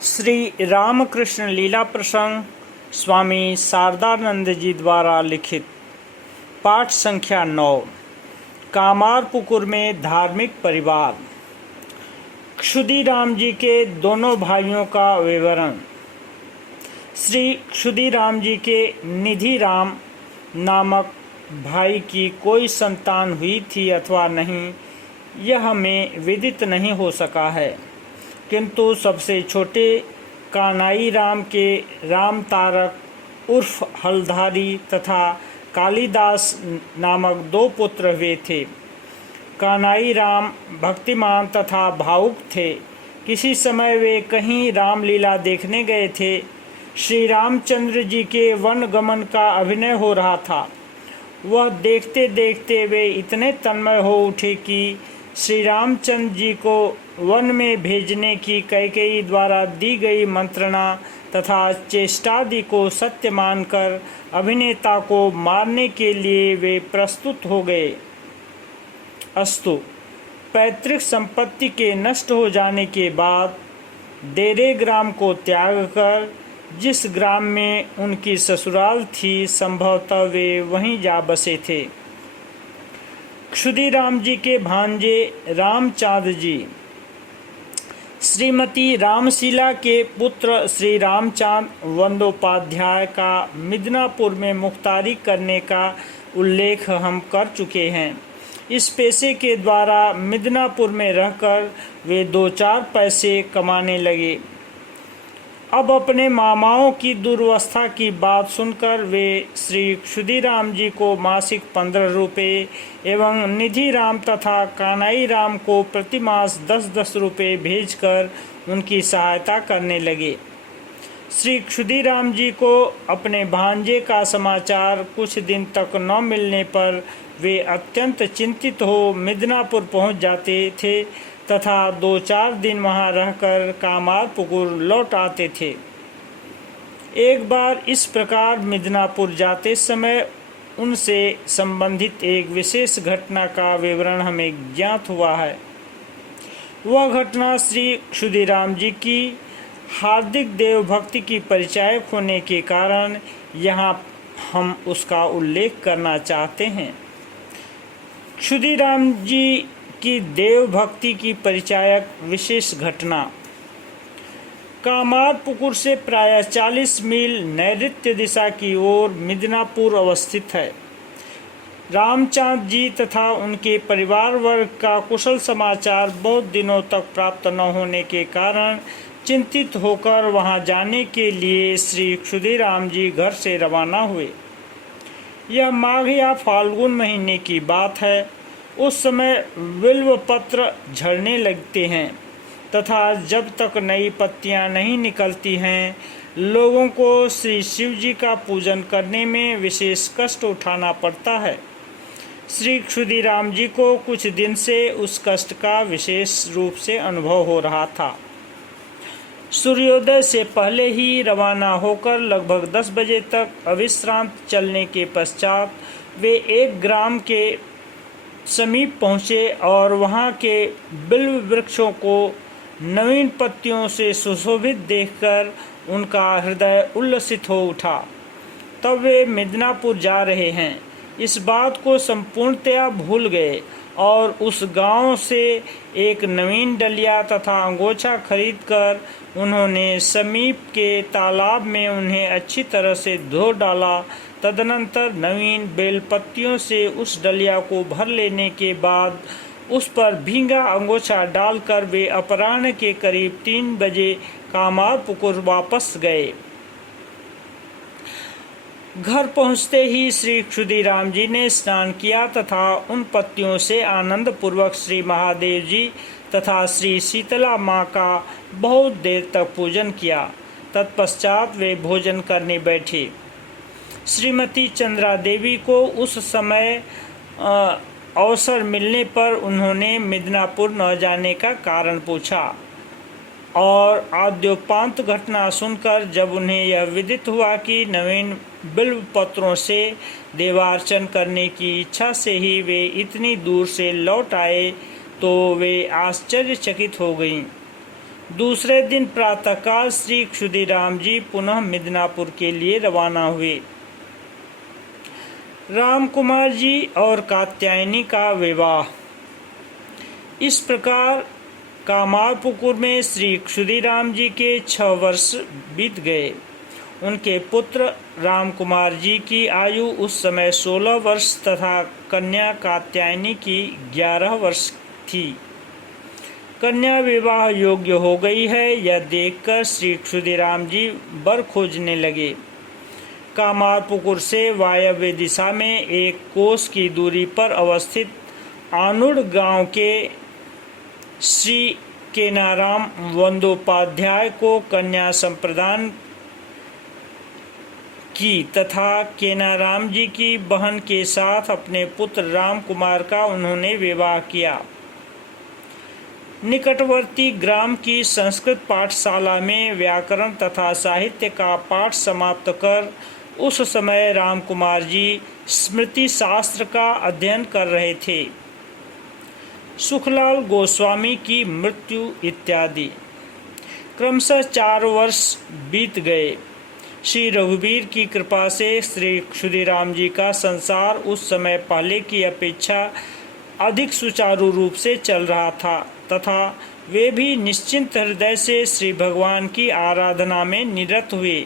श्री रामकृष्ण लीला प्रसंग स्वामी शारदानंद जी द्वारा लिखित। पाठ संख्या 9। कामारपुकुर में धार्मिक परिवार। क्षुदीराम जी के दोनों भाइयों का विवरण। श्री क्षुदीराम जी के निधि राम नामक भाई की कोई संतान हुई थी अथवा नहीं, यह हमें विदित नहीं हो सका है, किंतु सबसे छोटे कानाई राम के राम तारक उर्फ हलधारी तथा कालिदास नामक 2 पुत्र हुए थे। कानाई राम भक्तिमान तथा भावुक थे। किसी समय वे कहीं रामलीला देखने गए थे। श्री रामचंद्र जी के वन गमन का अभिनय हो रहा था। वह देखते देखते वे इतने तन्मय हो उठे कि श्री रामचंद्र जी को वन में भेजने की कैकेयी द्वारा दी गई मंत्रणा तथा चेष्टादि को सत्य मानकर अभिनेता को मारने के लिए वे प्रस्तुत हो गए। अस्तु, पैतृक संपत्ति के नष्ट हो जाने के बाद डेरे ग्राम को त्याग कर जिस ग्राम में उनकी ससुराल थी, संभवतः वे वहीं जा बसे थे। क्षुदीराम जी के भांजे रामचांद जी श्रीमती रामशीला के पुत्र श्री रामचांद बंदोपाध्याय का मिदनापुर में मुख्तारी करने का उल्लेख हम कर चुके हैं। इस पेशे के द्वारा मिदनापुर में रहकर वे 2-4 पैसे कमाने लगे। अब अपने मामाओं की दुर्वस्था की बात सुनकर वे श्री क्षुदीराम जी को मासिक 15 रुपये एवं निधि राम तथा कानाई राम को प्रतिमास 10-10 रुपये भेजकर उनकी सहायता करने लगे। श्री क्षुदीराम जी को अपने भांजे का समाचार कुछ दिन तक न मिलने पर वे अत्यंत चिंतित हो मिदनापुर पहुंच जाते थे तथा 2-4 दिन वहां रहकर कामारपुकुर लौट आते थे। एक बार इस प्रकार मिदनापुर जाते समय उनसे संबंधित एक विशेष घटना का विवरण हमें ज्ञात हुआ है। वह घटना श्री क्षुदीराम जी की हार्दिक देवभक्ति की परिचायक होने के कारण यहाँ हम उसका उल्लेख करना चाहते हैं। क्षुदीराम जी की देव भक्ति की परिचायक विशेष घटना। कामारपुकुर से प्राय 40 मील नैऋत्य दिशा की ओर मिदनापुर अवस्थित है। रामचांद जी तथा उनके परिवार वर्ग का कुशल समाचार बहुत दिनों तक प्राप्त न होने के कारण चिंतित होकर वहां जाने के लिए श्री क्षुदीराम जी घर से रवाना हुए। यह माघ या फाल्गुन महीने की बात है। उस समय बिल्व पत्र झड़ने लगते हैं तथा जब तक नई पत्तियां नहीं निकलती हैं, लोगों को श्री शिव जी का पूजन करने में विशेष कष्ट उठाना पड़ता है। श्री क्षुदीराम जी को कुछ दिन से उस कष्ट का विशेष रूप से अनुभव हो रहा था। सूर्योदय से पहले ही रवाना होकर लगभग 10 बजे तक अविश्रांत चलने के पश्चात वे एक ग्राम के समीप पहुँचे और वहाँ के बिल्व वृक्षों को नवीन पत्तियों से सुशोभित देखकर उनका हृदय उल्लसित हो उठा। तब वे मिदनापुर जा रहे हैं इस बात को संपूर्णतया भूल गए और उस गांव से एक नवीन डलिया तथा अंगोछा खरीदकर उन्होंने समीप के तालाब में उन्हें अच्छी तरह से धो डाला। तदनंतर नवीन बेलपत्तियों से उस डलिया को भर लेने के बाद उस पर भींगा अंगोछा डालकर वे अपराह्न के करीब 3 बजे कामारपुकुर वापस गए। घर पहुंचते ही श्री क्षुदीराम जी ने स्नान किया तथा उन पत्तियों से आनंद पूर्वक श्री महादेव जी तथा श्री शीतला माँ का बहुत देर तक पूजन किया। तत्पश्चात वे भोजन करने बैठे। श्रीमती चंद्रा देवी को उस समय अवसर मिलने पर उन्होंने मिदनापुर न जाने का कारण पूछा और आद्योपांत घटना सुनकर जब उन्हें यह विदित हुआ कि नवीन बिल्व पत्रों से देवार्चन करने की इच्छा से ही वे इतनी दूर से लौट आए, तो वे आश्चर्यचकित हो गईं। दूसरे दिन प्रातःकाल श्री क्षुदीराम जी पुनः मिदनापुर के लिए रवाना हुए। राम कुमार जी और कात्यायनी का विवाह। इस प्रकार कामारपुकुर में श्री क्षुदीराम जी के 6 वर्ष बीत गए। उनके पुत्र राम कुमार जी की आयु उस समय 16 वर्ष तथा कन्या कात्यायनी की 11 वर्ष थी। कन्या विवाह योग्य हो गई है, यह देखकर श्री क्षुदीराम जी वर खोजने लगे। कामारपुकुर से वायव्य दिशा में 1 कोस की दूरी पर अवस्थित आनुड़ गांव के श्री केनाराम बंदोपाध्याय को कन्या संप्रदान की तथा केनाराम जी की बहन के साथ अपने पुत्र राम कुमार का उन्होंने विवाह किया। निकटवर्ती ग्राम की संस्कृत पाठशाला में व्याकरण तथा साहित्य का पाठ समाप्त कर उस समय राम कुमार जी स्मृति शास्त्र का अध्ययन कर रहे थे। सुखलाल गोस्वामी की मृत्यु इत्यादि। क्रमशः 4 वर्ष बीत गए। श्री रघुवीर की कृपा से श्री क्षुदीराम जी का संसार उस समय पहले की अपेक्षा अधिक सुचारू रूप से चल रहा था तथा वे भी निश्चिंत हृदय से श्री भगवान की आराधना में निरत हुए।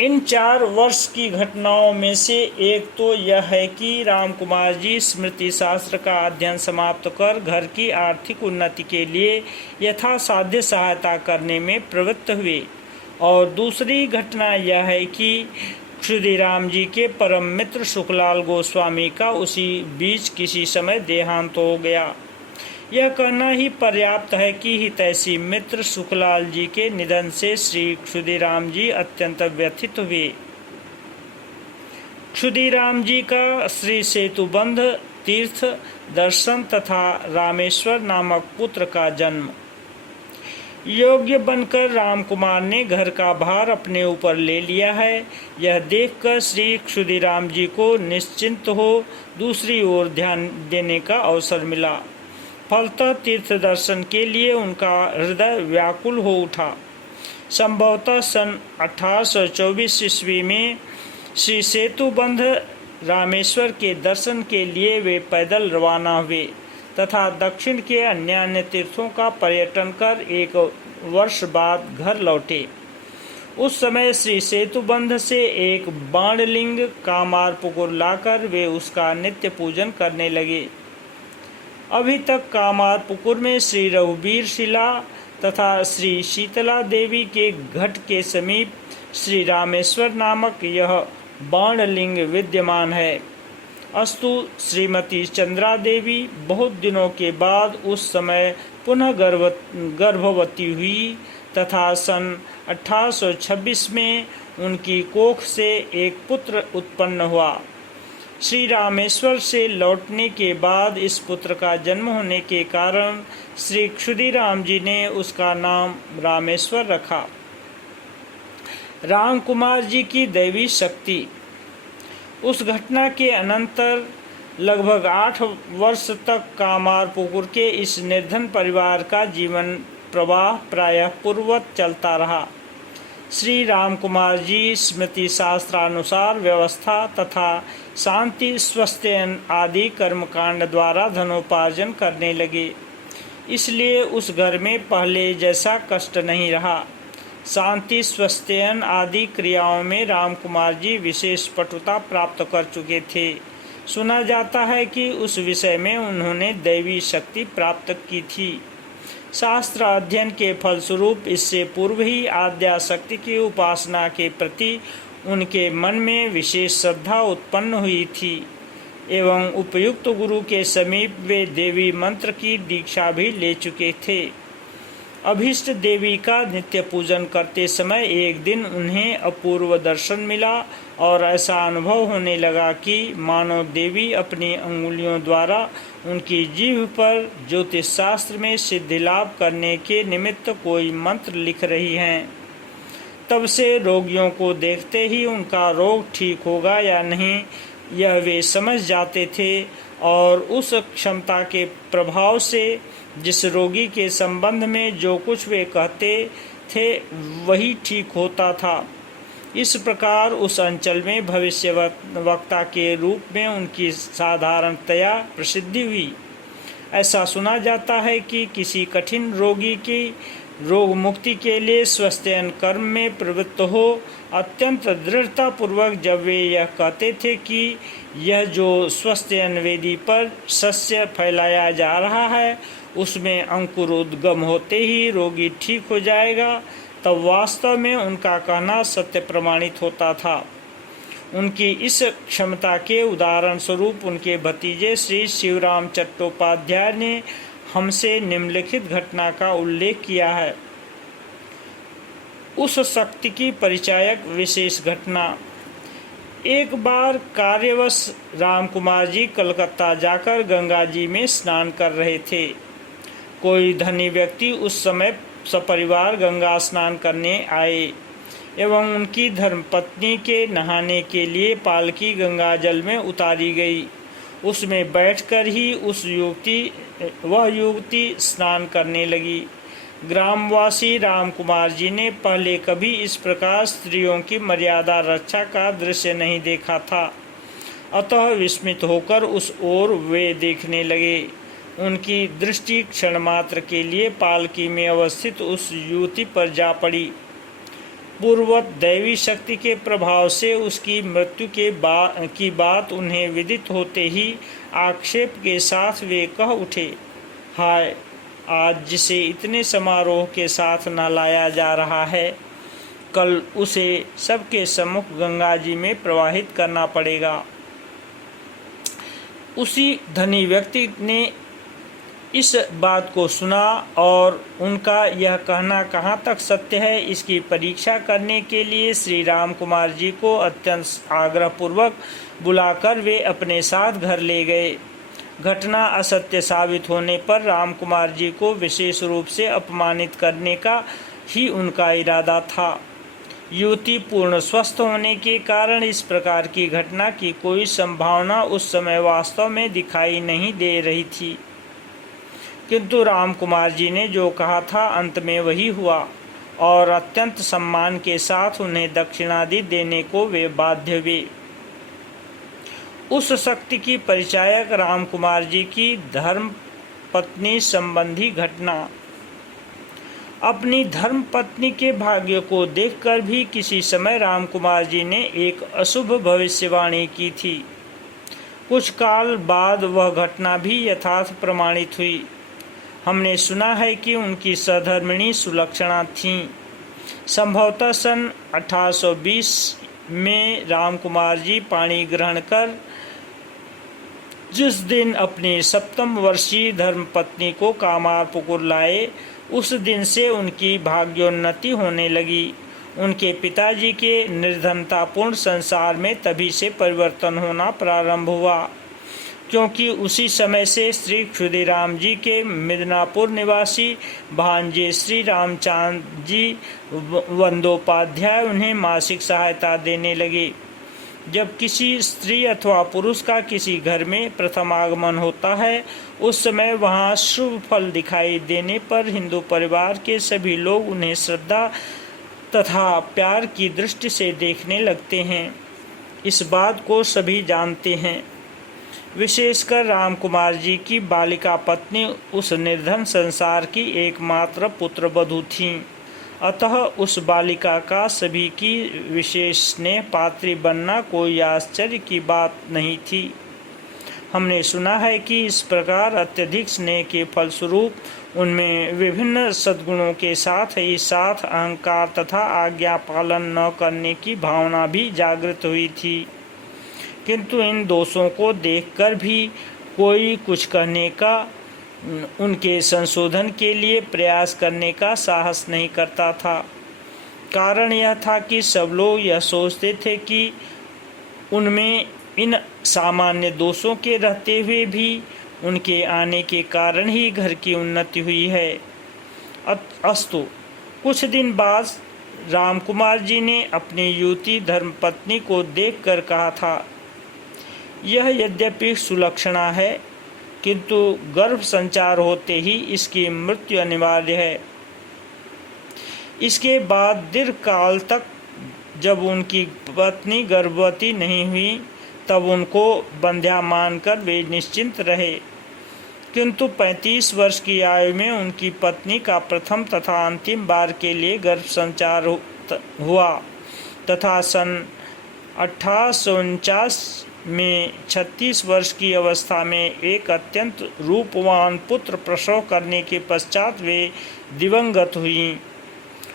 इन 4 वर्ष की घटनाओं में से एक तो यह है कि राम कुमार जी स्मृति शास्त्र का अध्ययन समाप्त कर घर की आर्थिक उन्नति के लिए यथासाध्य सहायता करने में प्रवृत्त हुए, और दूसरी घटना यह है कि क्षुदीराम जी के परम मित्र सुखलाल गोस्वामी का उसी बीच किसी समय देहांत हो गया। यह कहना ही पर्याप्त है कि हितैषी मित्र सुखलाल जी के निधन से श्री क्षुदीराम जी अत्यंत व्यथित हुए। क्षुदीराम जी का श्री सेतुबंध तीर्थ दर्शन तथा रामेश्वर नामक पुत्र का जन्म। योग्य बनकर राम कुमार ने घर का भार अपने ऊपर ले लिया है, यह देखकर श्री क्षुदीराम जी को निश्चिंत हो दूसरी ओर ध्यान देने का अवसर मिला। फलतः तीर्थ दर्शन के लिए उनका हृदय व्याकुल हो उठा। संभवतः सन 1824 ईस्वी में श्री सेतुबंध रामेश्वर के दर्शन के लिए वे पैदल रवाना हुए तथा दक्षिण के अन्य तीर्थों का पर्यटन कर 1 वर्ष बाद घर लौटे। उस समय श्री सेतुबंध से एक बाणलिंग कामारपुकुर लाकर वे उसका नित्य पूजन करने लगे। अभी तक कामारपुकुर में श्री रघुवीर शिला तथा श्री शीतला देवी के घट के समीप श्री रामेश्वर नामक यह बाणलिंग विद्यमान है। अस्तु श्रीमती चंद्रा देवी बहुत दिनों के बाद उस समय पुनः गर्भवती हुई तथा सन 1826 में उनकी कोख से एक पुत्र उत्पन्न हुआ। श्री रामेश्वर से लौटने के बाद इस पुत्र का जन्म होने के कारण श्री क्षुदीराम जी ने उसका नाम रामेश्वर रखा। राम कुमार जी की दैवी शक्ति। उस घटना के अनंतर लगभग 8 वर्ष तक कामारपुकुर के इस निर्धन परिवार का जीवन प्रवाह प्रायः पूर्ववत चलता रहा। श्री राम कुमार जी स्मृति शास्त्रानुसार व्यवस्था तथा शांति स्वस्त्ययन आदि कर्मकांड द्वारा धनोपार्जन करने लगे, इसलिए उस घर में पहले जैसा कष्ट नहीं रहा। शांति स्वस्त्ययन आदि क्रियाओं में राम कुमार जी विशेष पटुता प्राप्त कर चुके थे। सुना जाता है कि उस विषय में उन्होंने दैवी शक्ति प्राप्त की थी। शास्त्र अध्ययन के फलस्वरूप इससे पूर्व ही आद्याशक्ति की उपासना के प्रति उनके मन में विशेष श्रद्धा उत्पन्न हुई थी एवं उपयुक्त गुरु के समीप वे देवी मंत्र की दीक्षा भी ले चुके थे। अभीष्ट देवी का नित्य पूजन करते समय एक दिन उन्हें अपूर्व दर्शन मिला और ऐसा अनुभव होने लगा कि मानो देवी अपनी अंगुलियों द्वारा उनकी जीभ पर ज्योतिष शास्त्र में सिद्धि लाभ करने के निमित्त कोई मंत्र लिख रही हैं। तब से रोगियों को देखते ही उनका रोग ठीक होगा या नहीं यह वे समझ जाते थे और उस क्षमता के प्रभाव से जिस रोगी के संबंध में जो कुछ वे कहते थे वही ठीक होता था। इस प्रकार उस अंचल में भविष्यवक्ता के रूप में उनकी साधारणतया प्रसिद्धि हुई। ऐसा सुना जाता है कि किसी कठिन रोगी की रोग मुक्ति के लिए स्वास्थ्ययन कर्म में प्रवृत्त हो अत्यंत दृढ़तापूर्वक जब वे यह कहते थे कि यह जो स्वास्थ्ययन वेदी पर सस्य फैलाया जा रहा है उसमें अंकुर उद्गम होते ही रोगी ठीक हो जाएगा, तब वास्तव में उनका कहना सत्य प्रमाणित होता था। उनकी इस क्षमता के उदाहरण स्वरूप उनके भतीजे श्री शिवराम चट्टोपाध्याय ने हमसे निम्नलिखित घटना का उल्लेख किया है। उस शक्ति की परिचायक विशेष घटना। एक बार कार्यवश रामकुमार जी कलकत्ता जाकर गंगा जी में स्नान कर रहे थे। कोई धनी व्यक्ति उस समय सपरिवार गंगा स्नान करने आए एवं उनकी धर्मपत्नी के नहाने के लिए पालकी गंगा जल में उतारी गई। उसमें बैठकर ही वह युवती स्नान करने लगी। ग्रामवासी रामकुमार जी ने पहले कभी इस प्रकार स्त्रियों की मर्यादा रक्षा का दृश्य नहीं देखा था, अतः विस्मित होकर उस ओर वे देखने लगे। उनकी दृष्टि क्षण मात्र के लिए पालकी में अवस्थित उस युवती पर जा पड़ी। पूर्ववत दैवी शक्ति के प्रभाव से उसकी मृत्यु की बात उन्हें विदित होते ही आक्षेप के साथ वे कह उठे, हाय, आज जिसे इतने समारोह के साथ न लाया जा रहा है, कल उसे सबके सम्मुख गंगा जी में प्रवाहित करना पड़ेगा। उसी धनी व्यक्ति ने इस बात को सुना और उनका यह कहना कहाँ तक सत्य है इसकी परीक्षा करने के लिए श्री राम कुमार जी को अत्यंत आग्रहपूर्वक बुलाकर वे अपने साथ घर ले गए। घटना असत्य साबित होने पर राम कुमार जी को विशेष रूप से अपमानित करने का ही उनका इरादा था। युवती पूर्ण स्वस्थ होने के कारण इस प्रकार की घटना की कोई संभावना उस समय वास्तव में दिखाई नहीं दे रही थी, किंतु राम कुमार जी ने जो कहा था अंत में वही हुआ और अत्यंत सम्मान के साथ उन्हें दक्षिणादि देने को वे बाध्य हुए। उस शक्ति की परिचायक राम कुमार जी की धर्म पत्नी संबंधी घटना। अपनी धर्म पत्नी के भाग्य को देखकर भी किसी समय राम कुमार जी ने एक अशुभ भविष्यवाणी की थी। कुछ काल बाद वह घटना भी यथार्थ प्रमाणित हुई। हमने सुना है कि उनकी सहधर्मिणी सुलक्षणा थीं। संभवतः सन 1820 में राम कुमार जी पाणी ग्रहण कर जिस दिन अपनी 7वीं वर्षीय धर्मपत्नी को कामारपुकुर लाए, उस दिन से उनकी भाग्योन्नति होने लगी। उनके पिताजी के निर्धनतापूर्ण संसार में तभी से परिवर्तन होना प्रारंभ हुआ, क्योंकि उसी समय से श्री क्षुदीराम जी के मिदनापुर निवासी भांजे श्री रामचांद जी वंदोपाध्याय उन्हें मासिक सहायता देने लगे। जब किसी स्त्री अथवा पुरुष का किसी घर में प्रथम आगमन होता है, उस समय वहाँ शुभ फल दिखाई देने पर हिंदू परिवार के सभी लोग उन्हें श्रद्धा तथा प्यार की दृष्टि से देखने लगते हैं। इस बात को सभी जानते हैं। विशेषकर राम कुमार जी की बालिका पत्नी उस निर्धन संसार की एकमात्र पुत्र वधू थीं, अतः उस बालिका का सभी की विशेष स्नेह पात्री बनना कोई आश्चर्य की बात नहीं थी। हमने सुना है कि इस प्रकार अत्यधिक स्नेह के फलस्वरूप उनमें विभिन्न सद्गुणों के साथ ही साथ अहंकार तथा आज्ञा पालन न करने की भावना भी जागृत हुई थी, किंतु इन दोषों को देखकर भी कोई कुछ कहने का, उनके संशोधन के लिए प्रयास करने का साहस नहीं करता था। कारण यह था कि सब लोग यह सोचते थे कि उनमें इन सामान्य दोषों के रहते हुए भी उनके आने के कारण ही घर की उन्नति हुई है। अस्तु, कुछ दिन बाद रामकुमार जी ने अपनी युवती धर्मपत्नी को देखकर कहा था, यह यद्यपि सुलक्षणा है, किंतु गर्भ संचार होते ही इसकी मृत्यु अनिवार्य है। इसके बाद दीर्घ काल तक जब उनकी पत्नी गर्भवती नहीं हुई, तब उनको बंध्या मानकर वे निश्चिंत रहे। किंतु 35 वर्ष की आयु में उनकी पत्नी का प्रथम तथा अंतिम बार के लिए गर्भ संचार हुआ तथा सन 1849 में 36 वर्ष की अवस्था में एक अत्यंत रूपवान पुत्र प्रसव करने के पश्चात वे दिवंगत हुईं।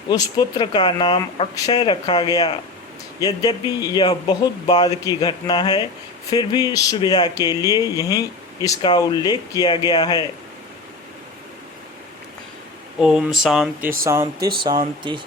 उस पुत्र का नाम अक्षय रखा गया। यद्यपि यह बहुत बाद की घटना है, फिर भी सुविधा के लिए यहीं इसका उल्लेख किया गया है। ओम शांति शांति शांति।